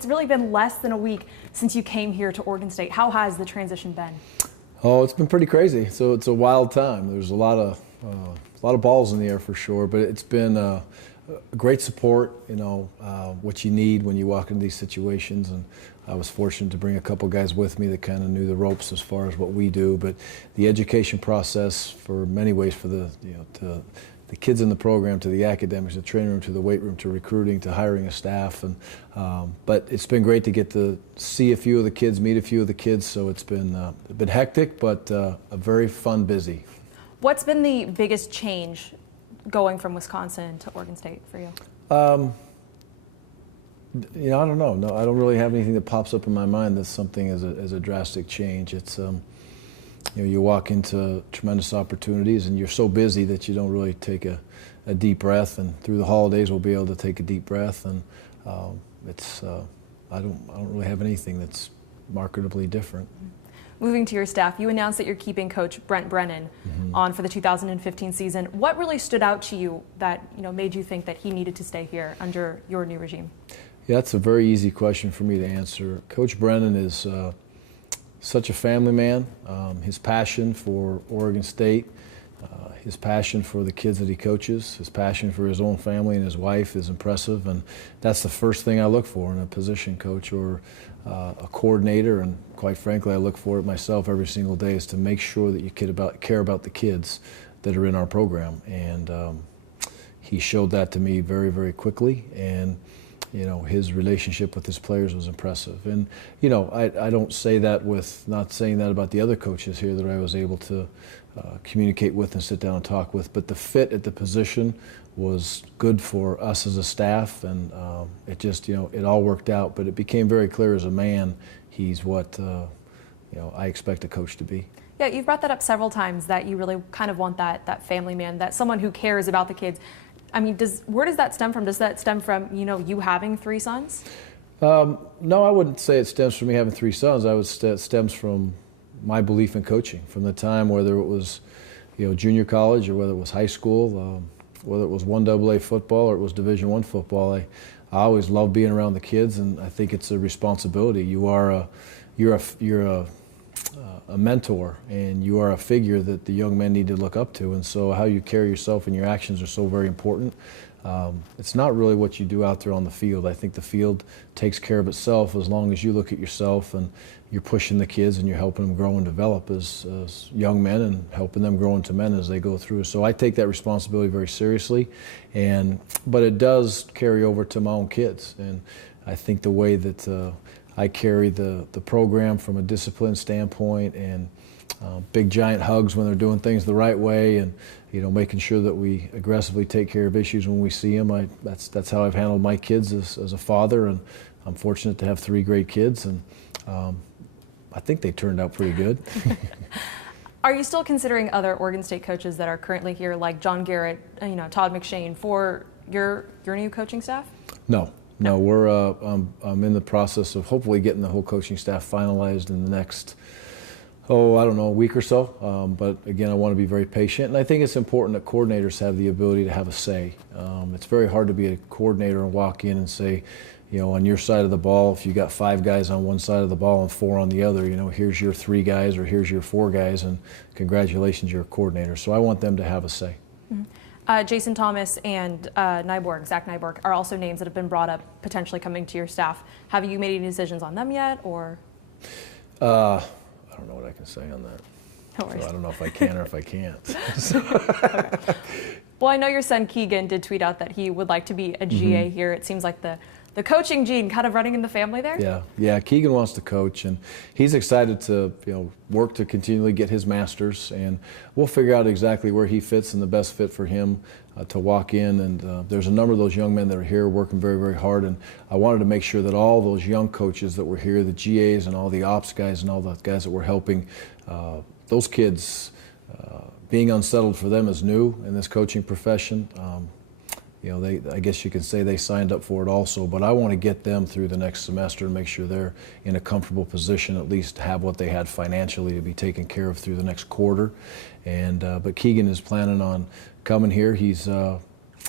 it's really been less than a week since you came here to Oregon State. How has the transition been? Oh, it's been pretty crazy. So it's a wild time. There's a lot of balls in the air for sure, but it's been great support. You know what you need when you walk into these situations, and I was fortunate to bring a couple guys with me that kind of knew the ropes as far as what we do. But the education process, for many ways, for the to the kids in the program, to the academics, the training room, to the weight room, to recruiting, to hiring a staff, and but it's been great to get to see a few of the kids, meet a few of the kids. So it's been hectic, but a very fun, busy. What's been the biggest change going from Wisconsin to Oregon State for you? You know, I don't know. No, I don't really have anything that pops up in my mind that's something as a drastic change. It's you know, you walk into tremendous opportunities, and you're so busy that you don't really take a deep breath. And through the holidays, we'll be able to take a deep breath. And I don't really have anything that's marketably different. Moving to your staff, you announced that you're keeping Coach Brent Brennan on for the 2015 season. What really stood out to you that made you think that he needed to stay here under your new regime? Yeah, that's a very easy question for me to answer. Coach Brennan is such a family man. His passion for Oregon State, his passion for the kids that he coaches, his passion for his own family and his wife is impressive, and that's the first thing I look for in a position coach or a coordinator, and quite frankly I look for it myself every single day, is to make sure that you care about the kids that are in our program. And he showed that to me very, very quickly, and his relationship with his players was impressive. And I don't say that with not saying that about the other coaches here that I was able to communicate with and sit down and talk with, but the fit at the position was good for us as a staff, and it just it all worked out. But it became very clear as a man, he's what I expect a coach to be. Yeah, you've brought that up several times, that you really kind of want that family man, that someone who cares about the kids. I mean, where does that stem from? Does that stem from you having 3 sons? No, I wouldn't say it stems from me having 3 sons. It stems from my belief in coaching, from the time, whether it was junior college or whether it was high school, whether it was 1AA football or it was Division I football. I always loved being around the kids, and I think it's a responsibility. You're a mentor, and you are a figure that the young men need to look up to, and so how you carry yourself and your actions are so very important. It's not really what you do out there on the field. I think the field takes care of itself as long as you look at yourself and you're pushing the kids and you're helping them grow and develop as young men, and helping them grow into men as they go through. So I take that responsibility very seriously, but it does carry over to my own kids, and I think the way that I carry the program from a discipline standpoint, and big giant hugs when they're doing things the right way, and making sure that we aggressively take care of issues when we see them. That's how I've handled my kids as a father, and I'm fortunate to have 3 great kids, and I think they turned out pretty good. Are you still considering other Oregon State coaches that are currently here, like John Garrett, Todd McShane, for your new coaching staff? No, we're I'm in the process of hopefully getting the whole coaching staff finalized in the next, I don't know, a week or so. But again, I want to be very patient, and I think it's important that coordinators have the ability to have a say. It's very hard to be a coordinator and walk in and say, on your side of the ball, if you got 5 guys on one side of the ball and 4 on the other, here's your 3 guys or here's your 4 guys, and congratulations, you're a coordinator. So I want them to have a say. Mm-hmm. Jason Thomas and Zach Nyborg are also names that have been brought up potentially coming to your staff. Have you made any decisions on them yet, or? I don't know what I can say on that. No worries. So I don't know if I can or if I can't. Okay. Well, I know your son Keegan did tweet out that he would like to be a GA here. It seems like the coaching gene kind of running in the family there. Yeah. Keegan wants to coach, and he's excited to work to continually get his master's, and we'll figure out exactly where he fits and the best fit for him to walk in. And there's a number of those young men that are here working very, very hard, and I wanted to make sure that all those young coaches that were here, the GAs and all the ops guys and all the guys that were helping, those kids, being unsettled for them is new in this coaching profession. I guess you could say they signed up for it also, but I want to get them through the next semester and make sure they're in a comfortable position, at least to have what they had financially to be taken care of through the next quarter. And but Keegan is planning on coming here. He's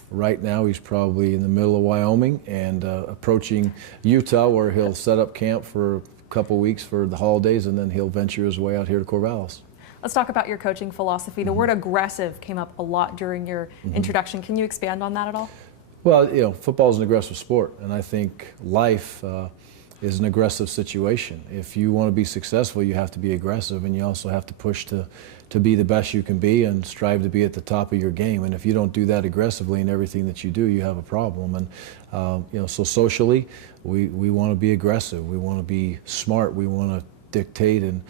Right now, he's probably in the middle of Wyoming and approaching Utah, where he'll set up camp for a couple weeks for the holidays, and then he'll venture his way out here to Corvallis. Let's talk about your coaching philosophy. The word aggressive came up a lot during your introduction. Can you expand on that at all? Well, football is an aggressive sport, and I think life is an aggressive situation. If you want to be successful, you have to be aggressive, and you also have to push to be the best you can be and strive to be at the top of your game. And if you don't do that aggressively in everything that you do, you have a problem. And so socially, we want to be aggressive. We want to be smart. We want to dictate and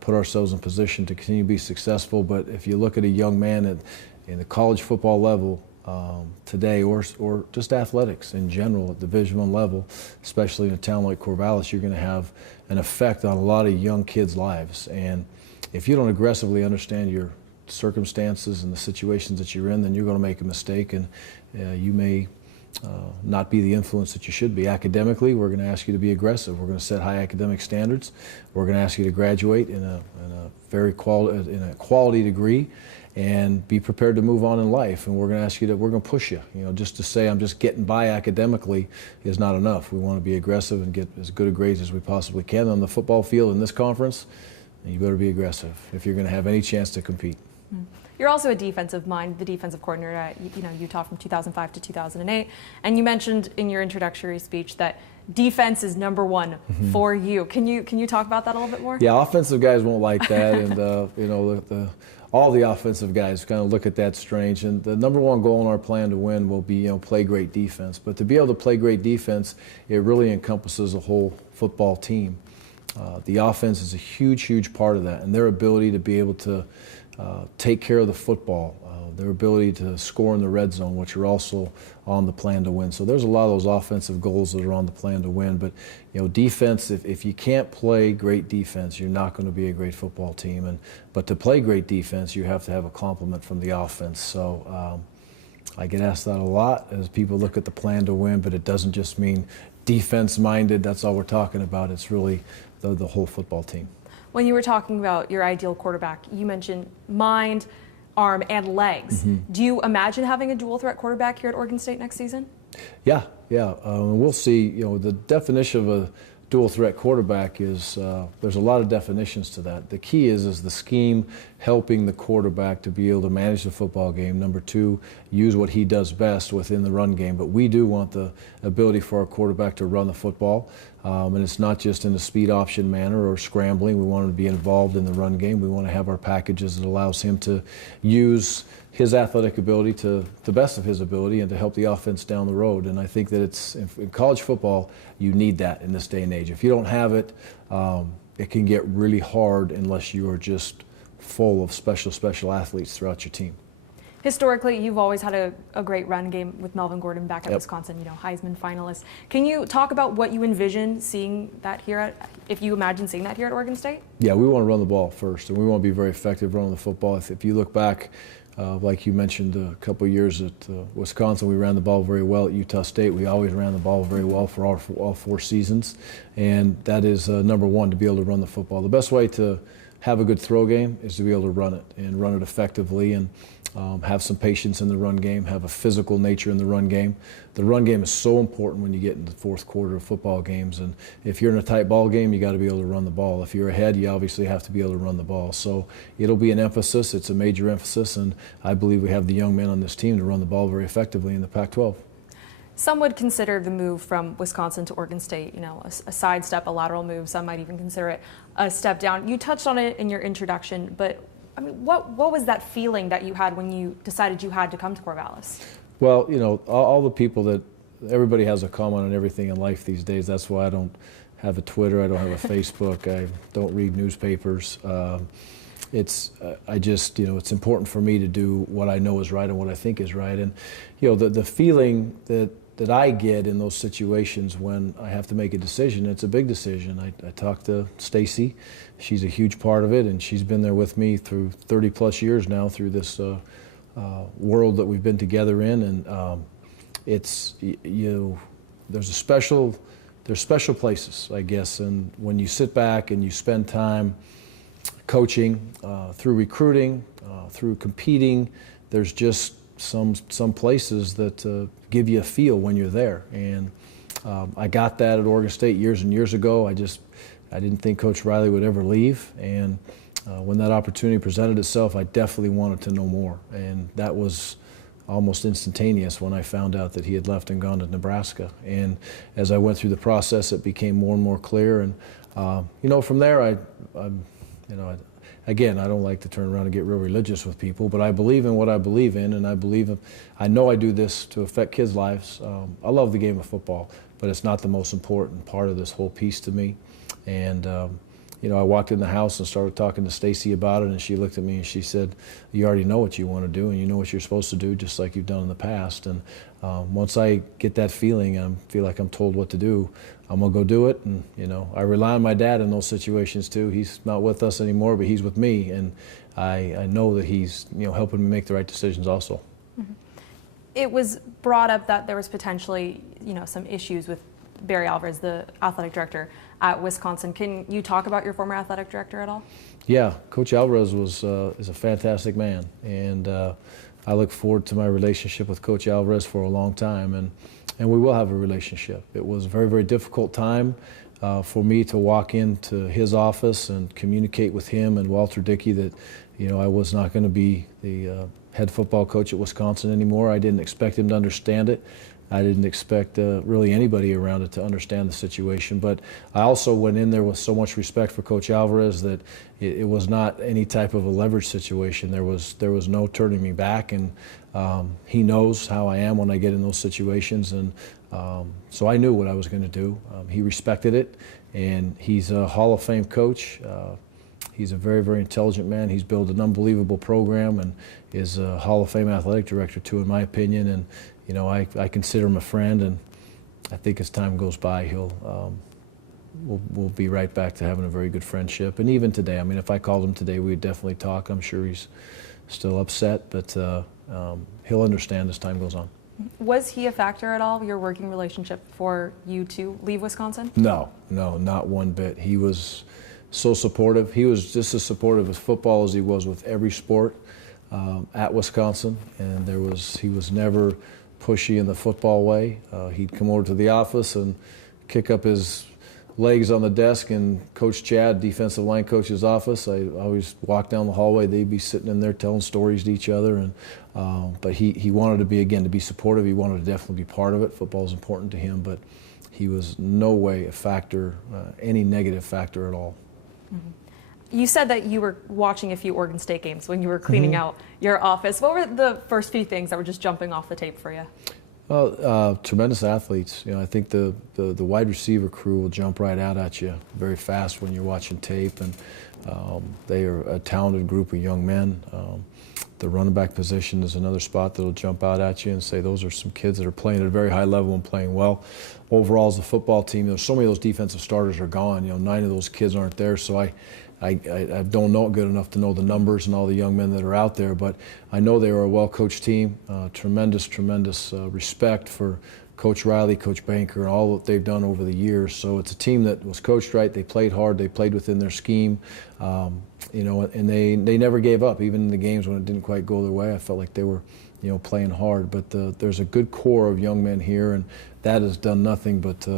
put ourselves in position to continue to be successful. But if you look at a young man in the college football level today, or just athletics in general at Division I level, especially in a town like Corvallis, you're going to have an effect on a lot of young kids' lives. And if you don't aggressively understand your circumstances and the situations that you're in, then you're going to make a mistake, and you may not be the influence that you should be. Academically, we're going to ask you to be aggressive. We're going to set high academic standards. We're going to ask you to graduate in a quality degree and be prepared to move on in life. And we're going to ask you we're going to push you. Just to say I'm just getting by academically is not enough. We want to be aggressive and get as good a grades as we possibly can on the football field in this conference. You better be aggressive if you're going to have any chance to compete. You're also a defensive mind, the defensive coordinator at Utah from 2005 to 2008, and you mentioned in your introductory speech that defense is number one for you. Can you talk about that a little bit more? Yeah, offensive guys won't like that, and all the offensive guys kind of look at that strange. And the number one goal in our plan to win will be play great defense. But to be able to play great defense, it really encompasses a whole football team. The offense is a huge part of that, and their ability to be able to take care of the football, their ability to score in the red zone, which are also on the plan to win. So there's a lot of those offensive goals that are on the plan to win. But defense, if you can't play great defense, you're not going to be a great football team. But to play great defense, you have to have a complement from the offense. So I get asked that a lot as people look at the plan to win, but it doesn't just mean defense-minded. That's all we're talking about. It's really the whole football team. When you were talking about your ideal quarterback, you mentioned mind, arm, and legs. Do you imagine having a dual threat quarterback here at Oregon State next season? Yeah. We'll see. The definition of a dual threat quarterback is there's a lot of definitions to that. The key is the scheme helping the quarterback to be able to manage the football game. Number two, use what he does best within the run game. But we do want the ability for our quarterback to run the football. And it's not just in a speed option manner or scrambling. We want him to be involved in the run game. We want to have our packages that allows him to use his athletic ability to the best of his ability and to help the offense down the road. And I think that in college football, you need that in this day and age. If you don't have it, it can get really hard unless you are just full of special athletes throughout your team. Historically, you've always had a great run game with Melvin Gordon back at Wisconsin, Heisman finalist. Can you talk about what you envision seeing that here if you imagine seeing that here at Oregon State? Yeah, we want to run the ball first, and we want to be very effective running the football. If you look back, like you mentioned, a couple of years at Wisconsin, we ran the ball very well. At Utah State, we always ran the ball very well for all 4 seasons, and that is number one, to be able to run the football. The best way to have a good throw game is to be able to run it and run it effectively, and have some patience in the run game, have a physical nature in the run game. The run game is so important when you get into the fourth quarter of football games, and if you're in a tight ball game, you got to be able to run the ball. If you're ahead, you obviously have to be able to run the ball. So it'll be an emphasis. It's a major emphasis, and I believe we have the young men on this team to run the ball very effectively in the Pac-12. Some would consider the move from Wisconsin to Oregon State, a sidestep, a lateral move. Some might even consider it a step down. You touched on it in your introduction, but what was that feeling that you had when you decided you had to come to Corvallis? Well, all the people that everybody has a comment on everything in life these days. That's why I don't have a Twitter. I don't have a Facebook. I don't read newspapers. It's important for me to do what I know is right and what I think is right. And the feeling that I get in those situations when I have to make a decision, it's a big decision. I talked to Stacy. She's a huge part of it, and she's been there with me through 30 plus years now through this world that we've been together in. And there's special places, I guess, and when you sit back and you spend time coaching, through recruiting, through competing, there's just some places that give you a feel when you're there. And I got that at Oregon State years and years ago. I didn't think Coach Riley would ever leave. And when that opportunity presented itself, I definitely wanted to know more. And that was almost instantaneous when I found out that he had left and gone to Nebraska. And as I went through the process, it became more and more clear. And from there, again, I don't like to turn around and get real religious with people, but I believe in what I believe in, and I know I do this to affect kids' lives. I love the game of football, but it's not the most important part of this whole piece to me. And I walked in the house and started talking to Stacy about it, and she looked at me and she said, "You already know what you want to do, and you know what you're supposed to do, just like you've done in the past." And once I get that feeling, and I feel like I'm told what to do, I'm gonna go do it. And I rely on my dad in those situations too. He's not with us anymore, but he's with me, and I know that he's helping me make the right decisions also. Mm-hmm. It was brought up that there was potentially some issues with Barry Alvarez, the athletic director at Wisconsin. Can you talk about your former athletic director at all? Yeah, Coach Alvarez is a fantastic man, and I look forward to my relationship with Coach Alvarez for a long time, and we will have a relationship. It was a very, very difficult time for me to walk into his office and communicate with him and Walter Dickey that I was not going to be the head football coach at Wisconsin anymore. I didn't expect him to understand it. I didn't expect really anybody around it to understand the situation, but I also went in there with so much respect for Coach Alvarez that it was not any type of a leverage situation. There was no turning me back, and he knows how I am when I get in those situations, and so I knew what I was going to do. He respected it, and he's a Hall of Fame coach. He's a very, very intelligent man. He's built an unbelievable program and is a Hall of Fame athletic director too, in my opinion. And I consider him a friend, and I think as time goes by, we'll be right back to having a very good friendship. And even today, I mean, if I called him today, we'd definitely talk. I'm sure he's still upset, but he'll understand as time goes on. Was he a factor at all, your working relationship, for you to leave Wisconsin? No, not one bit. He was so supportive. He was just as supportive of football as he was with every sport at Wisconsin, and he was never pushy in the football way. He'd come over to the office and kick up his legs on the desk in Coach Chad, defensive line coach's office. I always walk down the hallway. They'd be sitting in there telling stories to each other. And but he wanted to be supportive. He wanted to definitely be part of it. Football is important to him, but he was no way a factor, any negative factor at all. Mm-hmm. You said that you were watching a few Oregon State games when you were cleaning out your office. What were the first few things that were just jumping off the tape for you? Well, tremendous athletes. I think the wide receiver crew will jump right out at you very fast when you're watching tape, and they are a talented group of young men. The running back position is another spot that'll jump out at you and say those are some kids that are playing at a very high level and playing well. Overall, as a football team, so many of those defensive starters are gone. 9 of those kids aren't there, so I don't know it good enough to know the numbers and all the young men that are out there, but I know they are a well-coached team. Tremendous respect for Coach Riley, Coach Banker, and all that they've done over the years. So it's a team that was coached right. They played hard. They played within their scheme, and they never gave up. Even in the games when it didn't quite go their way, I felt like they were playing hard. But there's a good core of young men here, and that has done nothing but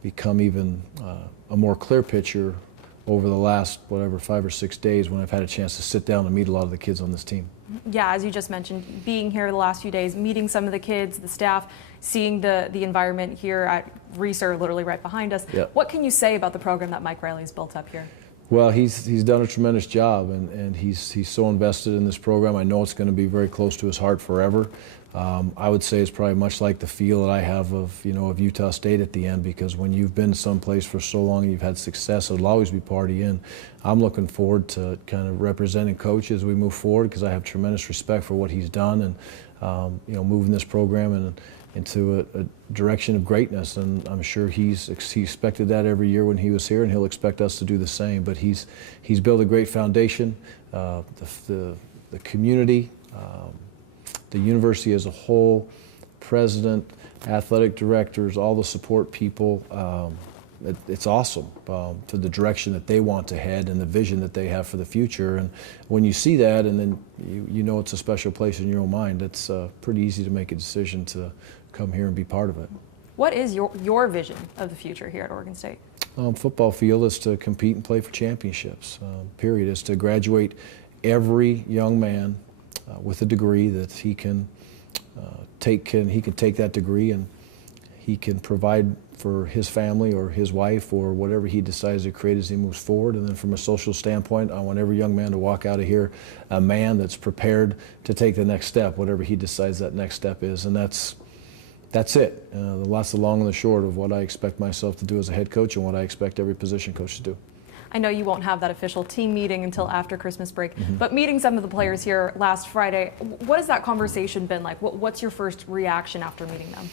become even a more clear picture over the last, 5 or 6 days when I've had a chance to sit down and meet a lot of the kids on this team. Yeah, as you just mentioned, being here the last few days, meeting some of the kids, the staff, seeing the environment here at Reeser, literally right behind us. Yep. What can you say about the program that Mike Riley's built up here? Well, he's done a tremendous job, and he's so invested in this program. I know it's going to be very close to his heart forever. I would say it's probably much like the feel that I have of Utah State at the end, because when you've been someplace for so long and you've had success, it'll always be party in. I'm looking forward to kind of representing Coach as we move forward, because I have tremendous respect for what he's done, and moving this program into a direction of greatness. And I'm sure he expected that every year when he was here, and he'll expect us to do the same. But he's built a great foundation. The community, the university as a whole, president, athletic directors, all the support people, it's awesome to the direction that they want to head and the vision that they have for the future. And when you see that, and then you know it's a special place in your own mind, it's pretty easy to make a decision to come here and be part of it. What is your vision of the future here at Oregon State? Football field is to compete and play for championships. Period. Is to graduate every young man with a degree that he can take that degree and he can provide for his family or his wife or whatever he decides to create as he moves forward. And then from a social standpoint, I want every young man to walk out of here a man that's prepared to take the next step, whatever he decides that next step is. And that's it. That's the long and the short of what I expect myself to do as a head coach and what I expect every position coach to do. I know you won't have that official team meeting until after Christmas break, but meeting some of the players here last Friday, what has that conversation been like? What's your first reaction after meeting them?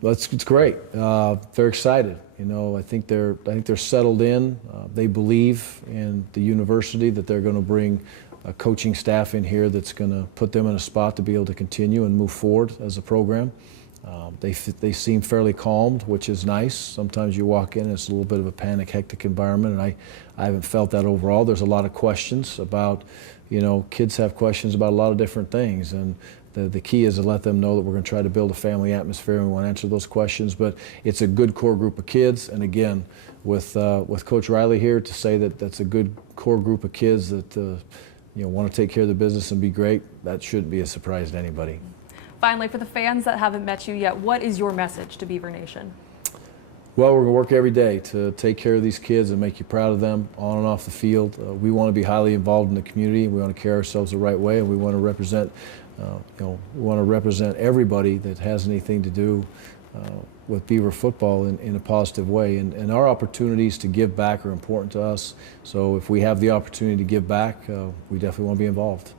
Well, it's great. They're excited. You know, I think they're settled in. They believe in the university that they're going to bring a coaching staff in here that's going to put them in a spot to be able to continue and move forward as a program. They seem fairly calmed, which is nice. Sometimes you walk in and it's a little bit of a panic, hectic environment, and I haven't felt that overall. There's a lot of questions about, you know, kids have questions about a lot of different things, and the key is to let them know that we're going to try to build a family atmosphere and we want to answer those questions. But it's a good core group of kids, and again, with Coach Riley here, to say that that's a good core group of kids that you know, want to take care of the business and be great, that shouldn't be a surprise to anybody. Finally, for the fans that haven't met you yet, what is your message to Beaver Nation? Well, we're going to work every day to take care of these kids and make you proud of them on and off the field. We want to be highly involved in the community. We want to carry ourselves the right way, and we want to represent, we want to represent everybody that has anything to do with Beaver football in a positive way. And our opportunities to give back are important to us. So if we have the opportunity to give back, we definitely want to be involved.